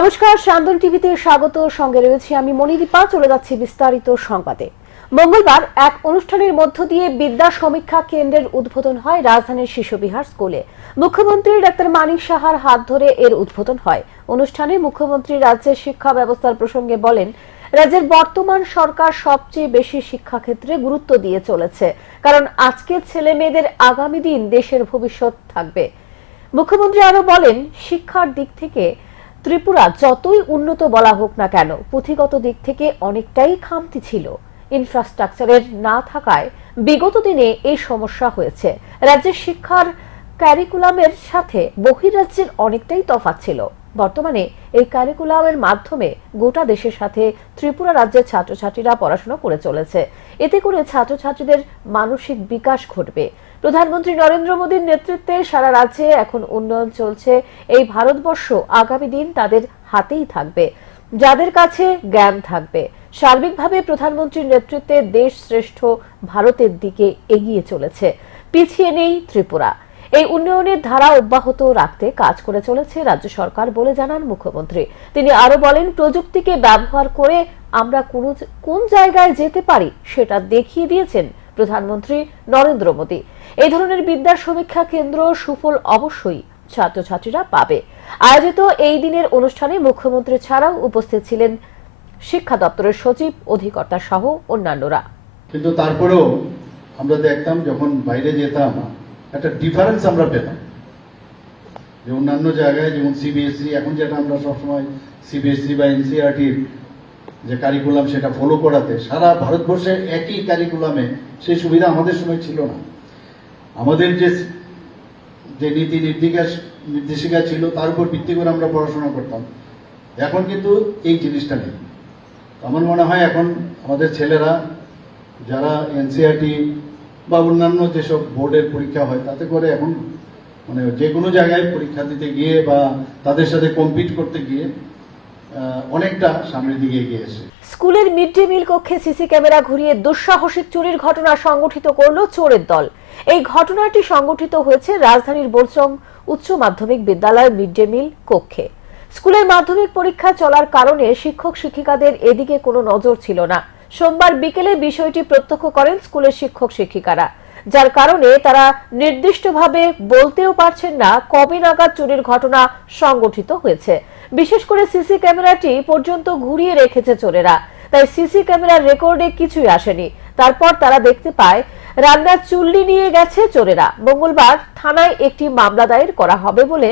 নমস্কার সান্দন টিভিতে স্বাগত। সঙ্গে রয়েছে আমি মণিদীপা, চলে যাচ্ছি বিস্তারিত সংবাদে। মঙ্গলবার এক অনুষ্ঠানের মধ্য দিয়ে বিদ্যা সমীক্ষা কেন্দ্রের উদ্বোধন হয় রাজধানীর শিশুবিহার স্কুলে। মুখ্যমন্ত্রী ডাক্তার মানিক সাহার হাত ধরে এর উদ্বোধন হয়। অনুষ্ঠানে মুখ্যমন্ত্রী রাজ্যের শিক্ষা ব্যবস্থার প্রসঙ্গে বলেন, রাজ্যের বর্তমান সরকার সবচেয়ে বেশি শিক্ষাক্ষেত্রে গুরুত্ব দিয়ে চলেছে, কারণ আজকের ছেলে মেয়েদের আগামী দিন দেশের ভবিষ্যৎ থাকবে। মুখ্যমন্ত্রী আরও বলেন, শিক্ষার দিক থেকে ত্রিপুরা যতই উন্নত বলা হোক না কেন, পুঁথিগত দিক থেকে অনেকটাই খামতি ছিল। ইনফ্রাস্ট্রাকচারের না থাকায় বিগত দিনে এই সমস্যা হয়েছে। রাজ্যের শিক্ষার ক্যারিকুলামের সাথে বহিরাজ্যের অনেকটাই তফাৎ ছিল। বর্তমানে এই ক্যারিকুলামের মাধ্যমে গোটা দেশের সাথে ত্রিপুরা রাজ্যের ছাত্রছাত্রীরা পড়াশোনা করে চলেছে। এতে করে ছাত্রছাত্রীদের মানসিক বিকাশ ঘটবে। প্রধানমন্ত্রী নরেন্দ্র মোদীর নেতৃত্বে সারা রাজ্যে এখন উন্নয়ন চলছে। এই ভারতবর্ষ আগামী দিন তাদের হাতেই থাকবে। যাদের কাছে জ্ঞান থাকবে। সার্বিকভাবে প্রধানমন্ত্রীর নেতৃত্বে দেশ শ্রেষ্ঠ ভারতের দিকে এগিয়ে চলেছে। পিছিয়ে নেই ত্রিপুরা। এই উন্নয়নের ধারা অব্যাহত রাখতে কাজ করে চলেছে রাজ্য সরকার বলে জানান মুখ্যমন্ত্রী। তিনি আরও বলেন, প্রযুক্তিকে ব্যবহার করে আমরা কোন জায়গায় যেতে পারি সেটা দেখিয়ে দিয়েছেন প্রধানমন্ত্রী নরেন্দ্র মোদী। এই ধরনের বিদ্যার সমীক্ষা কেন্দ্র সুফল অবশ্যই ছাত্রছাত্রীরা পাবে। আয়োজিত এই দিনের অনুষ্ঠানে মুখ্যমন্ত্রী ছাড়াও উপস্থিত ছিলেন শিক্ষা দপ্তরের সচিব, অধিকর্তা সহ অন্যান্যরা। কিন্তু তারপরেও আমরা দেখতাম যখন বাইরে যেতাম, একটা ডিফারেন্স আমরা পেতাম। যে অন্যান্য জায়গায় যেমন সিবিএসসি এখন যেটা আমরা সবসময় সিবিএসসি বা এনসিআরটির যে কারিকুলাম সেটা ফলো করাতে, সারা ভারতবর্ষে একই কারিকুলামে সেই সুবিধা আমাদের সময় ছিল না। আমাদের যে যে নীতি নির্দিকাস নির্দেশিকা ছিল, তার উপর ভিত্তি করে আমরা পড়াশোনা করতাম। এখন কিন্তু এই জিনিসটা নেই। আমার মনে হয় এখন আমাদের ছেলেরা, যারা এনসিআরটি বা অন্যান্য যেসব বোর্ডের পরীক্ষা হয়, তাতে করে এখন মানে যে কোনো জায়গায় পরীক্ষা দিতে গিয়ে বা তাদের সাথে কম্পিট করতে গিয়ে অনেকটা সামনের দিকে এগিয়ে স্কুলের মিড ডে মিল কক্ষে সিসি ক্যামেরা ঘুরিয়ে দুঃসাহসিক চুরির ঘটনা সংগঠিত চোরের দল। এই ঘটনাটি সংগঠিত হয়েছে রাজধানীর উচ্চ মাধ্যমিক বিদ্যালয়ের মিড ডে মিল কক্ষে। স্কুলের মাধ্যমিক পরীক্ষা চলার কারণে শিক্ষক শিক্ষিকাদের এদিকে কোনো নজর ছিল না। সোমবার বিকেলে বিষয়টি প্রত্যক্ষ করেন স্কুলের শিক্ষক শিক্ষিকারা। যার কারণে তারা নির্দিষ্টভাবে বলতেও পারছেন না কবে নাগাদ চুরির ঘটনা সংগঠিত হয়েছে। বিশেষ করে সিসি ক্যামেরাটি পর্যন্ত ঘুরিয়ে রেখেছে চোরেরা। তাই সিসি ক্যামেরার রেকর্ডে কিছুই আসেনি। তারপর তারা দেখতে পায় রান্নার চুল্লি নিয়ে গেছে চোরেরা। মঙ্গলবার থানায় একটি মামলা দায়ের করা হবে বলে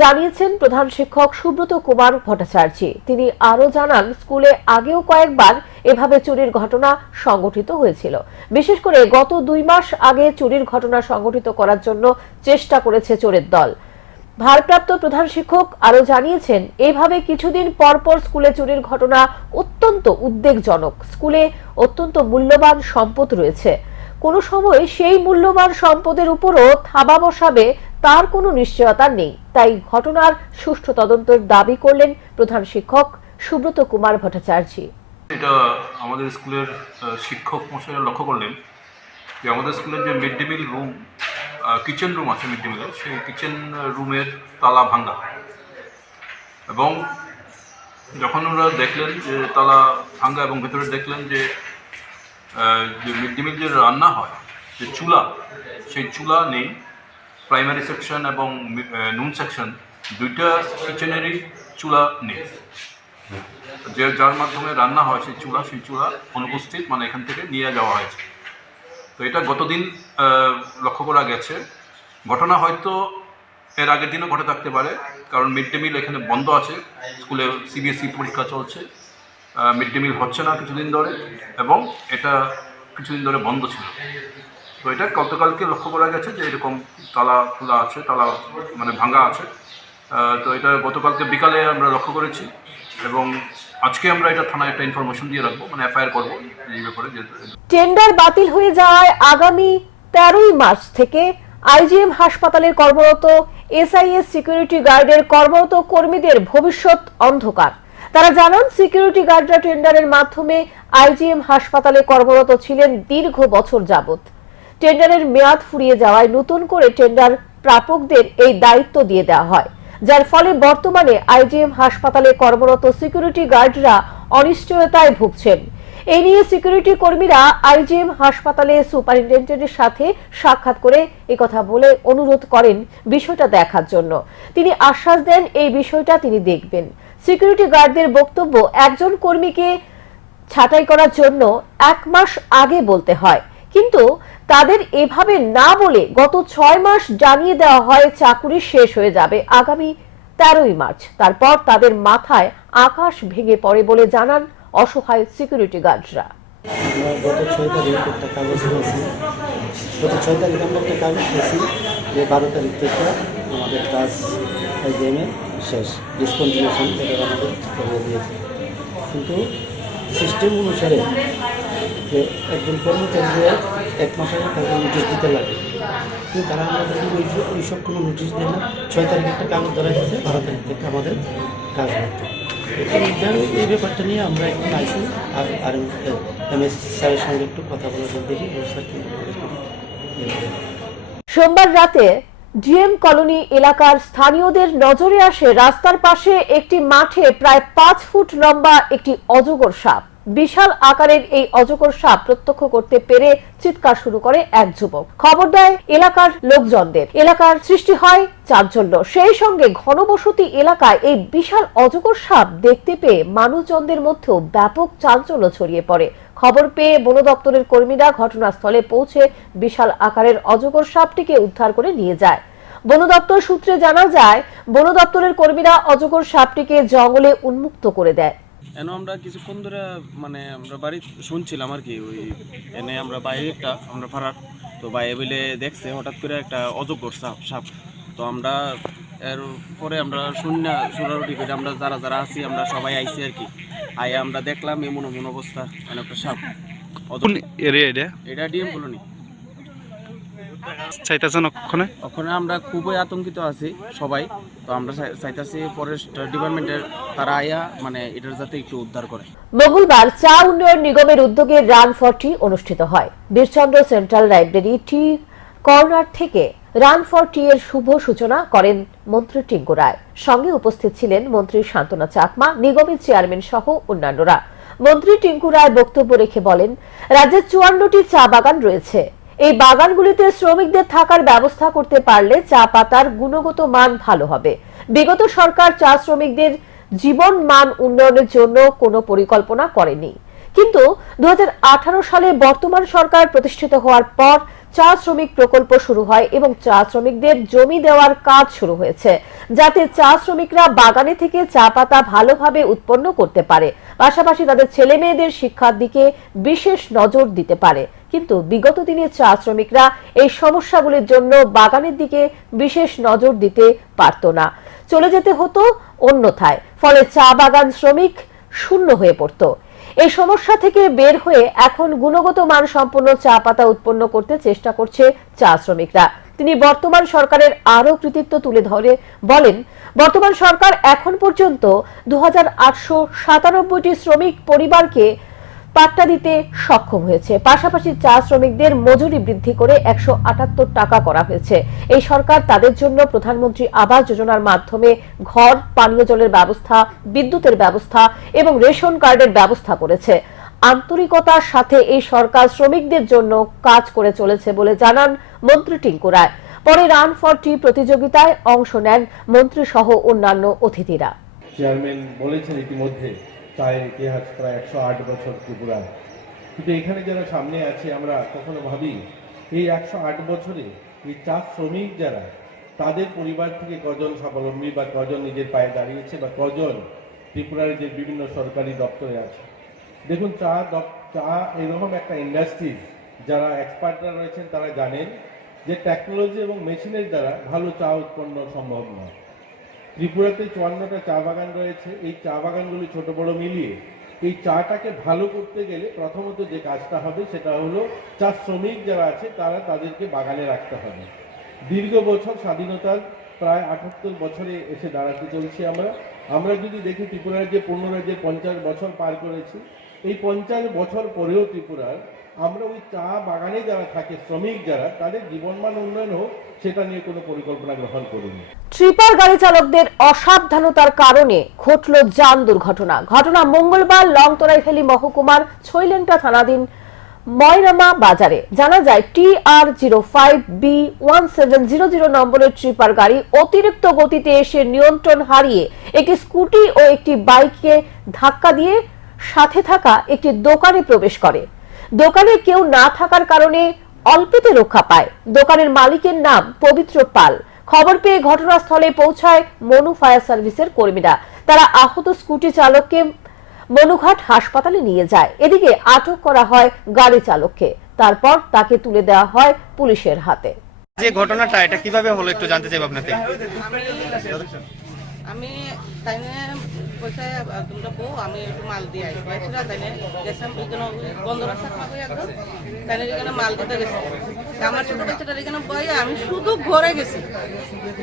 জানিয়েছেন প্রধান শিক্ষক সুব্রত কুমার ভট্টাচার্য। তিনি আরও জানান, স্কুলে আগেও কয়েকবার এভাবে চুরির ঘটনা সংগঠিত হয়েছিল। বিশেষ করে গত দুই মাস আগে চুরির ঘটনা সংগঠিত করার জন্য চেষ্টা করেছে চোরের দল। ভারপ্রাপ্ত প্রধান শিক্ষক আরও জানিয়েছেন, এভাবে কিছুদিন পর পর স্কুলে চুরির ঘটনা অত্যন্ত উদ্বেগজনক। স্কুলে অত্যন্ত মূল্যবান সম্পদ রয়েছে। কোনো সময় সেই মূল্যবান সম্পদের উপরও থাবা বসাবে তার কোনো নিশ্চয়তা নেই। তাই ঘটনার সুষ্ঠু তদন্তের দাবি করলেন প্রধান শিক্ষক সুব্রত কুমার ভট্টাচার্য। এটা আমাদের স্কুলের শিক্ষক মশাইরা লক্ষ্য করলেন যে আমাদের স্কুলের যে mid day meal room kitchen room আছে মিড ডে মিলের সেই কিচেন রুমের তালা ভাঙা এবং যখন ওরা দেখলেন যে তালা ভাঙ্গা এবং ভেতরে দেখলেন যে মিড ডে মিল যে রান্না হয়, যে চুলা, সেই চুলা নেই প্রাইমারি সেকশন এবং নুন সেকশন দুইটা কিচেনেরই চুলা নেই। যে যার মাধ্যমে রান্না হয় সেই চুলা সেই চুলা অনুপস্থিত মানে এখান থেকে নিয়ে যাওয়া হয়েছে। তো এটা গতদিন লক্ষ্য করা গেছে। ঘটনা হয়তো এর আগের দিনও ঘটে থাকতে পারে, কারণ মিড ডে মিল এখানে বন্ধ আছে, স্কুলে সিবিএসই পরীক্ষা চলছে। মিড ডে মিল হচ্ছে না কিছুদিন ধরে, এবং এটা কিছুদিন ধরে বন্ধ ছিল। তো এটা গতকালকে লক্ষ্য করা গেছে যে এরকম তালা খোলা আছে, তালা মানে ভাঙা আছে। তো এটা গতকালকে বিকালে আমরা লক্ষ্য করেছি, এবং আজকে আমরা এটা থানায় একটা ইনফরমেশন দিয়ে রাখব মানে এফআইআর করব এই ব্যাপারে টেন্ডার বাতিল হয়ে আগামী তেরোই মার্চ থেকে। আইজিএম হাসপাতালে কর্মরত এসআইএস সিকিউরিটি গার্ডের কর্মরত কর্মীদের ভবিষ্যৎ অন্ধকার। তারা জানান সিকিউরিটি গার্ডরা টেন্ডারের মাধ্যমে আইজিএম হাসপাতালে কর্মরত ছিলেন দীর্ঘ বছর যাবত টেন্ডারের মেয়াদ ফুরিয়ে যাওয়ায় নতুন করে টেন্ডার প্রাপকদের এই দায়িত্ব দিয়ে দেওয়া হয়। যার ফলে বর্তমানে আইজিএম হাসপাতালে কর্মরত সিকিউরিটি গার্ডরা অনিশ্চয়তায় ভুগছেন। এই নিয়ে সিকিউরিটি কর্মীরা আইজিএম হাসপাতালে সুপারিনটেন্ডেন্টের সাথে সাক্ষাৎ করে একথা বলে অনুরোধ করেন বিষয়টা দেখার জন্য। তিনি আশ্বাস দেন এই বিষয়টা তিনি দেখবেন। সিকিউরিটি গার্ডদের বক্তব্য একজন কর্মীকে ছাঁটাই করার জন্য এক মাস আগে বলতে হয়। কিন্তু তাদের এভাবে না বলে গত ছয় মাস জানিয়ে দেওয়া হয় চাকুরি শেষ হয়ে যাবে আগামী তেরোই মার্চ। তারপর তাদের মাথায় আকাশ ভেঙে পড়ে বলে জানান অসহায় সিকিউরিটি গার্ডরা গত ছয় তারিখ একটা কাগজ গত ছয় তারিখ আমরা একটা কাগজ যে বারো তারিখ থেকে আমাদের কাজ শেষ ডিসকন্টিনিউশন এটা আমাদের দিয়েছে। কিন্তু সিস্টেম অনুসারে যে একজন কর্মচারীকে এক মাস আগে তাকে নোটিশ দিতে লাগে। কিন্তু তারা আমাদের ওই ওইসব কোনো নোটিশ দেয় না। ছয় তারিখ একটা কাগজ ধরা গেছে বারো তারিখ থেকে আমাদের কাজ হচ্ছে এই ব্যাপারটা নিয়ে আমরা এখন আইসি আর আর এম এস স্যারের সঙ্গে একটু কথা বলার জন্য দেখি স্যার কি। সোমবার রাতে ডিএম কলোনি এলাকার স্থানীয়দের নজরে আসে রাস্তার পাশে একটি মাঠে প্রায় পাঁচ ফুট লম্বা একটি অজগর সাপ। বিশাল আকারের এই অজগর সাপ প্রত্যক্ষ করতে পেরে চিৎকার শুরু করে এক যুবক। খবর দেয়, এলাকার লোকজনদের। এলাকার সৃষ্টি হয় চাঞ্চল্য সেই সঙ্গে ঘনবসতি এলাকায় এই বিশাল অজগর সাপ দেখতে পেয়ে মানুষজনদের মধ্যেও ব্যাপক চাঞ্চল্য ছড়িয়ে পড়ে। খবর পেয়ে বন দপ্তরের কর্মীরা ঘটনাস্থলে পৌঁছে বিশাল আকারের অজগর সাপটিকে উদ্ধার করে নিয়ে যায়। বন দপ্তর সূত্রে জানা যায়, বন দপ্তরের কর্মীরা অজগর সাপটিকে জঙ্গলে উন্মুক্ত করে দেয়। এনে আমরা কিছুক্ষণ ধরে মানে আমরা বাড়ি শুনছিলাম আর কি ওই এনে আমরা বাইরে একটা আমরা ফারার তো বাইরে বলে দেখছে হঠাৎ করে একটা অজগর সাপ সাপ। তো আমরা এর পরে আমরা শূন্য সুরারুটি করে আমরা যারা যারা আছি আমরা সবাই আইছি আর কি। আই আমরা দেখলাম এমন এমন অবস্থা মানে একটা সাপ এটা ডিএম কলোনি। চাইতেছেন ওখানে ওখানে আমরা খুবই আতঙ্কিত আছি সবাই। তো আমরা চাই- চাইতাছি ফরেস্ট ডিপার্টমেন্টের তারা আয়া মানে এটার যাতে একটু উদ্ধার করে। মঙ্গলবার চা উন্নয়ন নিগমের উদ্যোগে রান ফর টি অনুষ্ঠিত হয়। Birchandra central library T corner থেকে রান ফর টি এর শুভ সূচনা করেন মন্ত্রী টিঙ্কু রায়। সঙ্গে উপস্থিত ছিলেন মন্ত্রী শান্তনা চাকমা নিগমের চেয়ারম্যান সহ অন্যান্যরা। মন্ত্রী টিঙ্কু রায় বক্তব্য রেখে বলেন রাজ্যের চুয়ান্নটি চা বাগান রয়েছে। এই বাগানগুলিতে শ্রমিকদের থাকার ব্যবস্থা করতে পারলে চা পাতার গুণগত মান ভালো হবে। বিগত সরকার চা শ্রমিকদের জীবন মান উন্নয়নের জন্য কোনো পরিকল্পনা করেনি। কিন্তু দুহাজার আঠারো সালে বর্তমান সরকার প্রতিষ্ঠিত হওয়ার পর চা শ্রমিক প্রকল্প শুরু হয় এবং চা শ্রমিকদের জমি দেওয়ার কাজ শুরু হয়েছে, যাতে চা শ্রমিকরা বাগানে থেকে চা পাতা ভালোভাবে উৎপন্ন করতে পারে। পাশাপাশি তাদের ছেলে মেয়েদের শিক্ষার দিকে বিশেষ নজর দিতে পারে। কিন্তু বিগত দিনে চা শ্রমিকরা এই সমস্যাগুলির জন্য বাগানের দিকে বিশেষ নজর দিতে পারত না। চলে যেতে হতো অন্যথায়, ফলে চা বাগান শ্রমিক শূন্য হয়ে পড়ত। এই সমস্যা থেকে বের হয়ে এখন গুণগত মান সম্পন্ন চা পাতা উৎপন্ন করতে চেষ্টা করছে চা শ্রমিকরা। তিনি বর্তমান সরকারের আরও কৃতিত্ব তুলে ধরে বলেন, বর্তমান সরকার এখন পর্যন্ত দু সাতানব্বইটি শ্রমিক পরিবারকে পাট্টা দিতে সক্ষম হয়েছে। পাশাপাশি চা শ্রমিকদের মজুরি বৃদ্ধি করে একশো আটাত্তর টাকা করা হয়েছে। এই সরকার তাদের জন্য প্রধানমন্ত্রী আবাস যোজনার মাধ্যমে ঘর, পানীয় জলের ব্যবস্থা, বিদ্যুতের ব্যবস্থা এবং রেশন কার্ডের ব্যবস্থা করেছে। আন্তরিকতার সাথে এই সরকার শ্রমিকদের জন্য কাজ করে চলেছে বলে জানান মন্ত্রী টিঙ্কু রায়। পরে রান ফর টি প্রতিযোগিতায় অংশ নেন মন্ত্রী সহ অন্যান্য অতিথিরা। চেয়ারম্যান বলেছেন ইতিমধ্যে চায়ের ইতিহাস প্রায় একশো আট বছর ত্রিপুরায় কিন্তু এখানে যারা সামনে আছে, আমরা কখনো ভাবি, এই একশো আট বছরে এই চা শ্রমিক যারা, তাদের পরিবার থেকে কজন স্বাবলম্বী বা কজন নিজের পায়ে দাঁড়িয়েছে বা কজন ত্রিপুরার যে বিভিন্ন সরকারি দপ্তরে আছে? দেখুন, চা চা এরকম একটা ইন্ডাস্ট্রি যারা এক্সপার্টরা রয়েছেন, তারা জানেন যে টেকনোলজি এবং মেশিনের দ্বারা ভালো চা উৎপন্ন সম্ভব নয়। ত্রিপুরাতে চুয়ান্নটা চা বাগান রয়েছে। এই চা বাগানগুলি ছোট বড় মিলিয়ে এই চাটাকে ভালো করতে গেলে প্রথমত যে কাজটা হবে সেটা হলো চা শ্রমিক যারা আছে তারা তাদেরকে বাগানে রাখতে হবে। দীর্ঘ বছর স্বাধীনতার প্রায় আটাত্তর বছরে এসে দাঁড়াতে চলছি আমরা। আমরা যদি দেখি ত্রিপুরার যে পূর্ণ রাজ্যের পঞ্চাশ বছর পার করেছি, এই পঞ্চাশ বছর পরেও ত্রিপুরার আমরা ওই চা বাগানে যারা থাকে, শ্রমিক যারা, তাদের জীবনমান উন্নয়ন হোক, সেটা নিয়ে কোনো পরিকল্পনা গ্রহণ করিনি। ট্রিপার গাড়ি চালকদের অসাবধানতার কারণে ঘটল যান দুর্ঘটনা। ঘটনা মঙ্গলবার লংতরাইখালী মহকুমার ছৈলেন্টা থানাধীন ময়রামা বাজারে। জানা যায়, T R zero five B one seven zero zero নম্বরের ট্রিপার গাড়ি অতিরিক্ত গতিতে এসে নিয়ন্ত্রণ হারিয়ে একটি স্কুটি ও একটি বাইককে ধাক্কা দিয়ে সাথে থাকা একটি দোকানে প্রবেশ করে। দোকানে কেউ না থাকার কারণে অল্পেতে রক্ষা পায়। দোকানের মালিকের নাম পবিত্র পাল। খবর পেয়ে ঘটনাস্থলে পৌঁছায় মনু ফায়ার সার্ভিসের কর্মীরা। তারা আহত স্কুটি চালককে মনুঘাট হাসপাতালে নিয়ে যায়। এদিকে আটক করা হয় গাড়ি চালককে। তারপর তাকে তুলে দেওয়া হয় পুলিশের হাতে। যে ঘটনাটা এটা কীভাবে হলো একটু জানতে চাইব আপনাকে। আমি তাইনে পয়সা তোমরা বউ, আমি একটু মাল দিয়ে আসি পয়সা তাইনে গেছিলাম এখানে বন্ধ একদম এখানে মাল দিতে গেছি। আমার ছোট বাচ্চাটার এখানে বয়ে আমি শুধু ঘরে গেছি।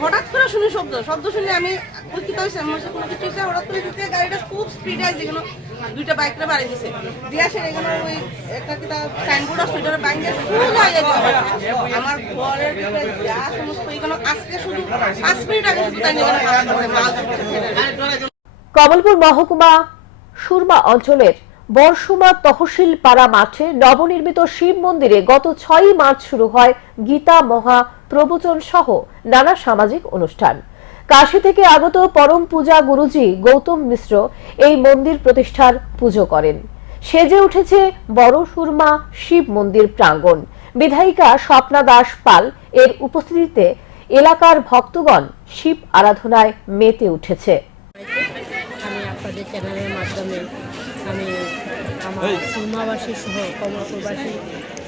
হঠাৎ করে শুনি শব্দ শব্দ শুনে আমি কি হয়েছে। আমার সাথে কোনো কিছু হঠাৎ করে দিতে গাড়িটা খুব স্পিডে আছে এখানে দুইটা বাইকটা বাড়ি দিছে দিয়ে আসে, এখানে ওই একটা কি সাইনবোর্ড আছে, ওইটার বাইকে সোজা হয়ে গেছে আমার ঘরের যা সমস্ত, এখানে আজকে শুধু পাঁচ মিনিট আগে শুধু তাই এখানে মাল কমলপুর মহকুমা সুরমা অঞ্চলের বর্ষমা তহসিল পাড়া মাঠে নবনির্মিত শিব মন্দিরে গত ছয়ই মার্চ শুরু হয় গীতা মহা প্রবচন সহ নানা সামাজিক অনুষ্ঠান। কাশী থেকে আগত পরম পূজা গুরুজি গৌতম মিশ্র এই মন্দির প্রতিষ্ঠার পুজো করেন। সেজে উঠেছে বড় সুরমা শিব মন্দির প্রাঙ্গণ। বিধায়িকা স্বপ্না দাস পাল এর উপস্থিতিতে এলাকার ভক্তগণ শিব আরাধনায় মেতে উঠেছে। চ্যানেলের মাধ্যমে আমি আমার সুরমাবাসী সহ কমলপুরবাসী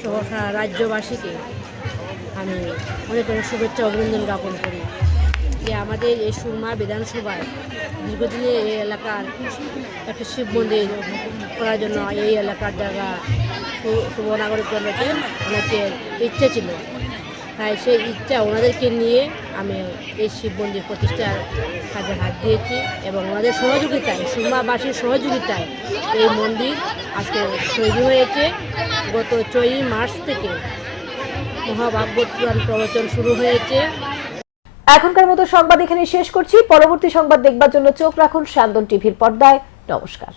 সহ সারা রাজ্যবাসীকে আমি অনেক অনেক শুভেচ্ছা অভিনন্দন জ্ঞাপন করি যে আমাদের এই সুরমা বিধানসভায় দীর্ঘদিনে এই এলাকার একটা শিব মন্দির করার জন্য এই এলাকার জায়গা সু- শুভ নাগরিকগণকে অনেকের ইচ্ছে ছিল। তাই সেই ইচ্ছা ওনাদেরকে নিয়ে আমি এই শিব মন্দির প্রতিষ্ঠার কাজে হাত দিয়েছি এবং ওনাদের সহযোগিতায় সুরমাবাসীর সহযোগিতায় এই মন্দির আজকে তৈরি হয়েছে। গত চৌই মার্চ থেকে মহাভাগবত পুরাণ প্রবচন শুরু হয়েছে। এখনকার মতো সংবাদ এখানে শেষ করছি। পরবর্তী সংবাদ দেখবার জন্য চোখ রাখুন সান্দন টিভির পর্দায়। নমস্কার।